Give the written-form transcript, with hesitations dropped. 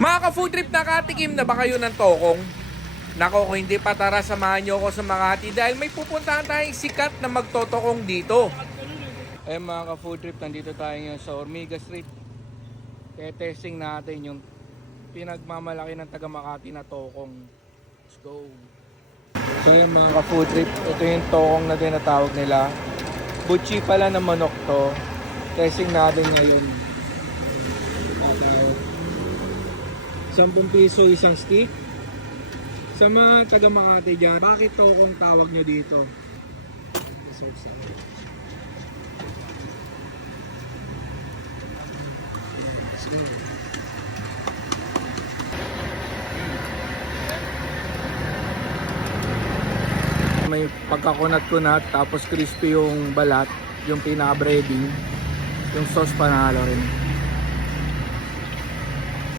Mga ka-food trip, nakatikim na ba kayo ng tokong? Nako, kung hindi pa, tara samahan nyo ako sa Makati dahil may pupuntahan tayong sikat na magtotokong dito. Eh mga ka-food trip, nandito tayo ngayon sa Ormiga Street. Testing natin yung pinagmamalaki ng taga Makati na tokong. Let's go! So yan mga ka-food trip, ito yung tokong na tinatawag nila. Butchi pala na manok to. Testing natin ngayon. 10 piso isang stick. Sa mga taga Makati dyan, bakit tokong tawag nyo dito? Research natin. May pagkakunat-kunat, tapos crispy yung balat, yung pinaka-breading, yung sauce panalo rin.